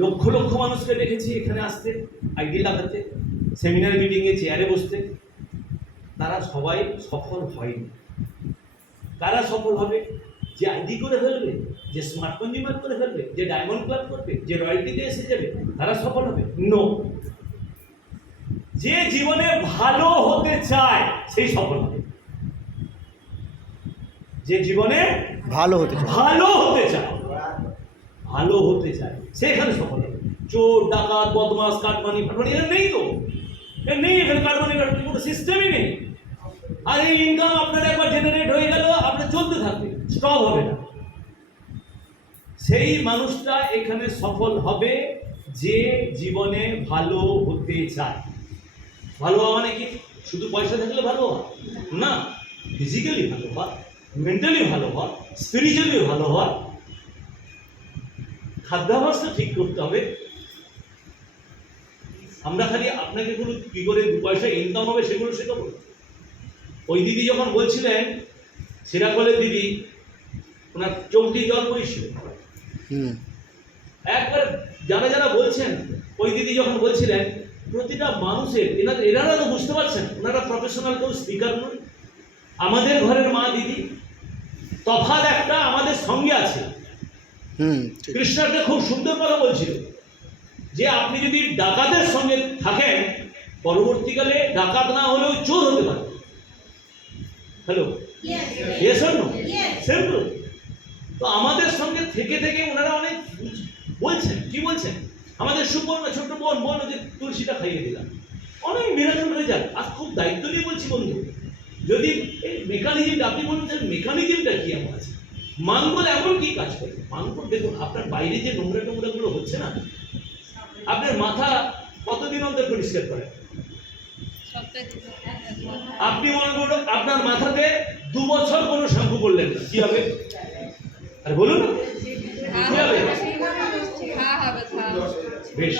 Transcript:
লক্ষ লক্ষ মানুষকে দেখেছি এখানে আসতে, আইডি লাগাতে, সেমিনার মিটিংয়ে চেয়ারে বসতে, তারা সবাই সফল হয়নি। কারা সফল হবে? যে আইডি করে ফেলবে, যে স্মার্ট কনজিউমার করে ফেলবে, যে ডায়মন্ড ক্লাব করবে, যে রয়্যালটিতে এসে যাবে, তারা সফল হবে? নো। যে জীবনে ভালো হতে চায় সেই সফল হবে। যে জীবনে ভালো হতে চায়, ভালো হতে চায় সেখানে সফল হবে। চোর, ডাকাত, বদমাস, কাটমানি ফাটমানি এর নেই তো, এর নেই এখানে। কাটমানি ফাটমানি কোনো সিস্টেমই নেই। আর এই ইনকাম আপনার একবার জেনারেট হয়ে গেল, আপনার চলতে থাকবে, স্টপ হবে না। সেই মানুষটা এখানে সফল হবে যে জীবনে ভালো হতে চায়। ভালো হওয়া মানে কি শুধু পয়সা থাকলে ভালো হওয়া না, ফিজিক্যালি ভালো হওয়া, মেন্টালি ভালো হওয়া, স্পিরিচুয়ালি ভালো হওয়া। খাদ্যাভ্যাসটা ঠিক করতে হবে। আমরা খালি আপনাকে কোনো কি করে দু পয়সা ইনকাম হবে সেগুলো শেখাবো। ওই দিদি যখন বলছিলেন, সিরাকলের দিদি, ওনার চৌকি জল বইছিল একবার, যারা যারা বলছেন, ওই দিদি যখন বলছিলেন প্রতিটা মানুষের, এনারা তো বুঝতে পারছেন, ওনারা প্রফেশনাল কেউ স্পিকার নন। আমাদের ঘরের মা দিদি, তফাৎ একটা আমাদের সঙ্গে আছে। কৃষ্ণাকে খুব সুন্দর কথা বলছিল যে আপনি যদি ডাকাতের সঙ্গে থাকেন, পরবর্তীকালে ডাকাত না হলেও চোর হতে পারে। Hello, yes or no? Simple. তো আমাদের সঙ্গে থেকে থেকে ওনারা অনেক বলছেন। কি বলছেন? আমাদের সুবর্ণা ছোট্ট বোন ওদের তুলসীটা খাইয়ে দিলাম, অনেক মিরাকল রেজাল্ট। আর খুব দায়িত্ব নিয়ে বলছি বন্ধু, যদি এই মেকানিজম, আপনি বলছেন মেকানিজমটা কি এমন আছে, মাঙ্গল এমন কি কাজ করে? মাঙ্গল দেখুন, আপনার বাইরে যে নোংরা গুলো হচ্ছে না, আপনার মাথা কতদিন অন্তর পরিষ্কার করে? আপনি মনে করুন আপনার মাথাতে 2 বছর কোনো শ্যাম্পু করলেন না, কি হবে? আর বলুন, কি হবে? বেশ।